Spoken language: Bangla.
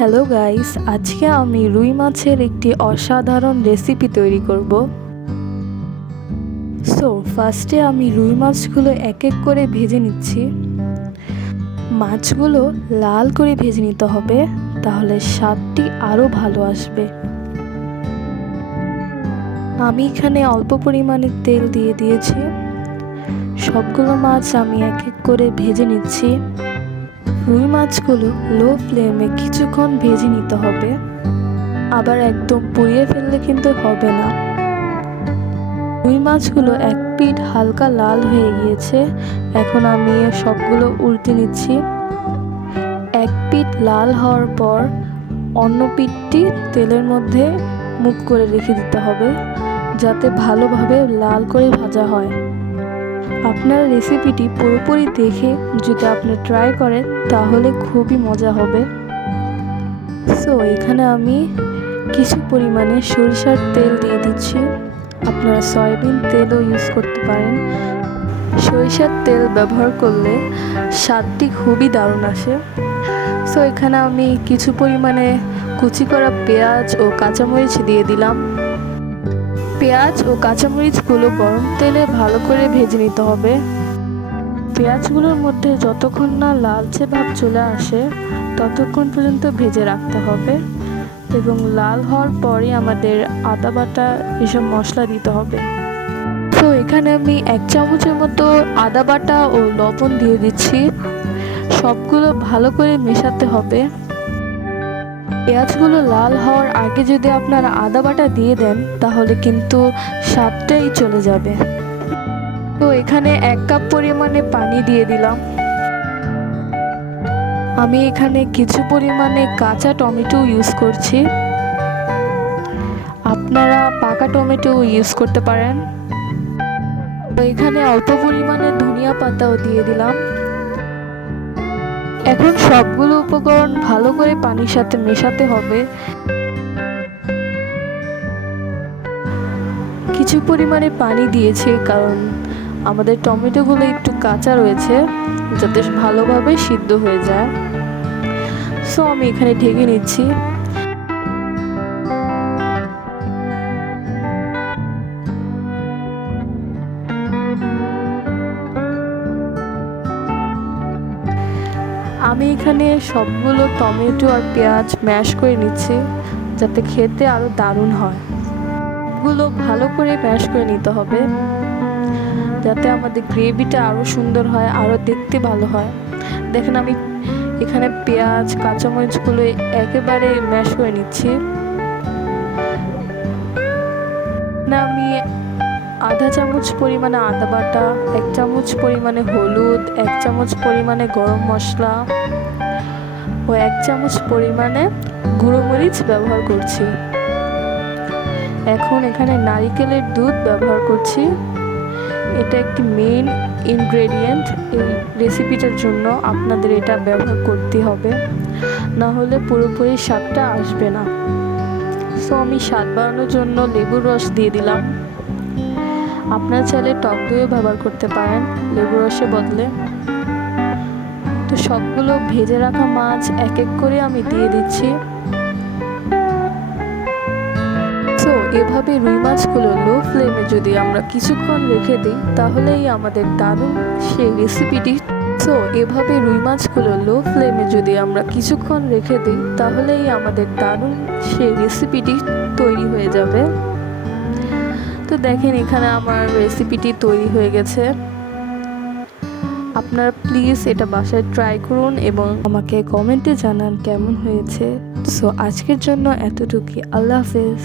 হ্যালো গাইস আজকে আমি রুই মাছের একটি অসাধারণ রেসিপি তৈরি করব। সো ফার্স্টে আমি রুই মাছগুলো এক এক করে ভেজে নিচ্ছি। মাছগুলো লাল করে ভেজে নিতে হবে, তাহলে স্বাদটি আরও ভালো আসবে। আমি এখানে অল্প পরিমাণে তেল দিয়ে দিয়েছি। সবগুলো মাছ আমি এক এক করে ভেজে নিচ্ছি। রুই মাছগুলো লো ফ্লেমে কিছুক্ষণ ভেজে নিতে হবে। আবার একদম পুড়িয়ে ফেললে কিন্তু হবে না। রুই মাছগুলো এক পিঠ হালকা লাল হয়ে গিয়েছে। এখন আমি সবগুলো উল্টে নিচ্ছি। এক পিঠ লাল হওয়ার পর অন্য পিঠটি তেলের মধ্যে মুখ করে রেখে দিতে হবে, যাতে ভালোভাবে লাল করে ভাজা হয়। আপনার রেসিপিটি পুরোপুরি দেখে যদি আপনি ট্রাই করেন, তাহলে খুবই মজা হবে। সো এখানে আমি কিছু পরিমাণে সরিষার তেল দিয়ে দিচ্ছি। আপনারা সয়াবিন তেলও ইউজ করতে পারেন। সরিষার তেল ব্যবহার করলে স্বাদটি খুবই দারুণ আসে। সো এখানে আমি কিছু পরিমাণে কুচি করা পেঁয়াজ ও কাঁচামরিচ দিয়ে দিলাম। পেঁয়াজ ও কাঁচামরিচগুলো গরম তেলে ভালো করে ভেজে নিতে হবে। পেঁয়াজগুলোর মধ্যে যতক্ষণ না লালচে ভাব চলে আসে, ততক্ষণ পর্যন্ত ভেজে রাখতে হবে এবং লাল হওয়ার পরে আমাদের আদা বাটা এসব মশলা দিতে হবে। তো এখানে আমি এক চামচের মতো আদা বাটা ও লবণ দিয়ে দিচ্ছি। সবগুলো ভালো করে মেশাতে হবে। পেঁয়াজগুলো লাল হওয়ার আগে যদি আপনারা আদা বাটা দিয়ে দেন, তাহলে কিন্তু স্বাদটাই চলে যাবে। তো এখানে এক কাপ পরিমাণে পানি দিয়ে দিলাম। আমি এখানে কিছু পরিমাণে কাঁচা টমেটো ইউজ করছি। আপনারা পাকা টমেটো ইউজ করতে পারেন। তো এখানে অল্প পরিমাণে ধনিয়া পাতাও দিয়ে দিলাম। এখন সবগুলো উপকরণ ভালো করে পানির সাথে মেশাতে হবে। কিছু পরিমাণে পানি দিয়েছে, কারণ আমাদের টমেটোগুলো একটু কাঁচা রয়েছে, যাতে ভালোভাবে সিদ্ধ হয়ে যায়। সো আমি এখানে ঢেকে নিচ্ছি। আমি এখানে সবগুলো টমেটো আর পেঁয়াজ ম্যাশ করে নিচ্ছি, যাতে খেতে আরও দারুণ হয়। গুলো ভালো করে ম্যাশ করে নিতে হবে, যাতে আমাদের গ্রেভিটা আরও সুন্দর হয় আরও দেখতে ভালো হয়। দেখেন আমি এখানে পেঁয়াজ, কাঁচামরিচগুলো একেবারে ম্যাশ করে নিচ্ছি। না, আমি আধা চামচ পরিমাণে আদা বাটা, এক চামচ পরিমাণে হলুদ, এক চামচ পরিমাণে গরম মশলা ও এক চামচ পরিমাণে গুঁড়ো মরিচ ব্যবহার করছি। এখন এখানে নারিকেলের দুধ ব্যবহার করছি। এটা একটি মেইন ইনগ্রেডিয়েন্ট এই রেসিপিটার জন্য আপনাদের এটা ব্যবহার করতে হবে। না হলে পুরোপুরি স্বাদটা আসবে না। সো আমি স্বাদ বাড়ানোর জন্য লেবুর রস দিয়ে দিলাম। আপনার চাইলে টক দইও ব্যবহার করতে পারেন, লেবু রসে বদলে। তো সবগুলো ভেজে রাখা মাছ এক এক করে আমি দিয়ে দিচ্ছি। তো এভাবে রুই মাছগুলো লো ফ্লেমে যদি আমরা কিছুক্ষণ রেখে দিই, তাহলেই আমাদের দারুণ সেই রেসিপিটি তো এভাবে রুই মাছগুলো লো ফ্লেমে যদি আমরা কিছুক্ষণ রেখে দিই, তাহলেই আমাদের দারুণ সেই রেসিপিটি তৈরি হয়ে যাবে। তো দেখেন এখানে আমার রেসিপিটি তৈরি হয়ে গেছে। আপনারা প্লিজ এটা বাসায় ট্রাই করুন এবং আমাকে কমেন্টে জানান কেমন হয়েছে। সো আজকের জন্য এতটুকুই। আল্লাহ হাফেজ।